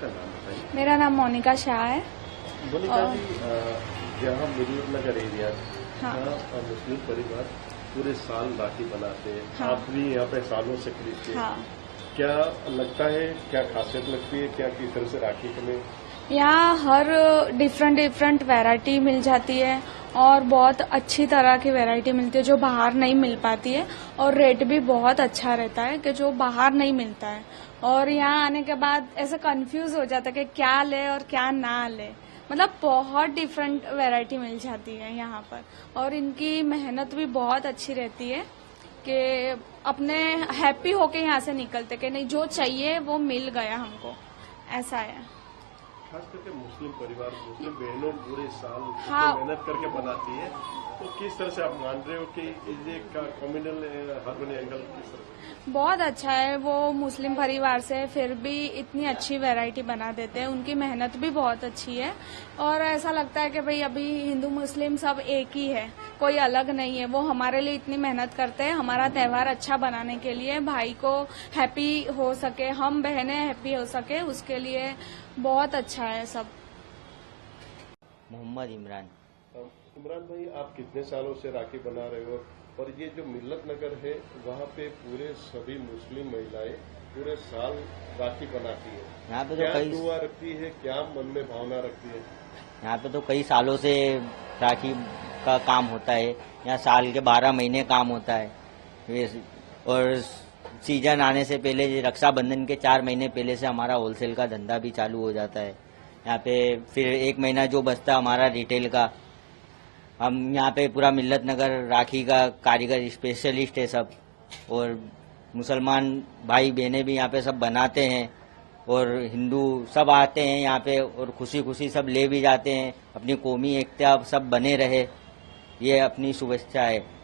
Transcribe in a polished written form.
आपका नाम बताइए। मेरा नाम मोनिका शाह है। मोनिका और- जी, यहाँ मुजफ्फरनगर एरिया हाँ। का मुस्लिम परिवार पूरे साल राखी बनाते हैं। हाँ। आप भी यहाँ पे सालों से खरीदते हैं। हाँ, क्या लगता है, क्या खासियत लगती है, क्या किस तरह से राखी हमें? यहाँ हर डिफरेंट वैरायटी मिल जाती है और बहुत अच्छी तरह की वैरायटी मिलती है जो बाहर नहीं मिल पाती है, और रेट भी बहुत अच्छा रहता है कि जो बाहर नहीं मिलता है। और यहाँ आने के बाद ऐसे कंफ्यूज हो जाता है कि क्या ले और क्या ना ले। मतलब बहुत डिफरेंट वैरायटी मिल जाती है यहाँ पर, और इनकी मेहनत भी बहुत अच्छी रहती है कि अपने हैप्पी होके यहाँ से निकलते कि नहीं, जो चाहिए वो मिल गया हमको, ऐसा है। खास करके मुस्लिम परिवार, मुस्लिम बहनों पूरे साल हाँ। मेहनत करके बनाती है, तो किस तरह से आप मान रहे हो कि ये का कम्युनल हार्मोनी एंगल किस तरह से? बहुत अच्छा है, वो मुस्लिम परिवार से फिर भी इतनी अच्छी वैरायटी बना देते हैं। उनकी मेहनत भी बहुत अच्छी है, और ऐसा लगता है कि भाई अभी हिंदू मुस्लिम सब एक ही है, कोई अलग नहीं है। वो हमारे लिए इतनी मेहनत करते हैं हमारा त्यौहार अच्छा बनाने के लिए, भाई को हैप्पी हो सके, हम बहनें हैप्पी हो सके, उसके लिए बहुत अच्छा है सब। मोहम्मद इमरान। इमरान भाई, आप कितने सालों से राखी बना रहे हो? और ये जो मिल्लत नगर है, वहाँ पे पूरे सभी मुस्लिम महिलाएं पूरे साल राखी बनाती है। यहाँ पे तो क्या कई दुआ रखती है, क्या मन में भावना रखती है? यहाँ पे तो कई सालों से राखी का काम होता है। यहाँ साल के 12 महीने काम होता है। और सीजन आने से पहले, रक्षाबंधन के 4 महीने पहले से हमारा होलसेल का धंधा भी चालू हो जाता है। यहाँ पे फिर 1 महीना जो बचता है हमारा रिटेल का, हम यहाँ पे पूरा मिल्लत नगर राखी का कारीगर स्पेशलिस्ट है सब। और मुसलमान भाई बहनें भी यहाँ पे सब बनाते हैं, और हिंदू सब आते हैं यहाँ पे, और खुशी खुशी सब ले भी जाते हैं। अपनी कौमी एकता सब बने रहे, ये अपनी शुभेच्छा है।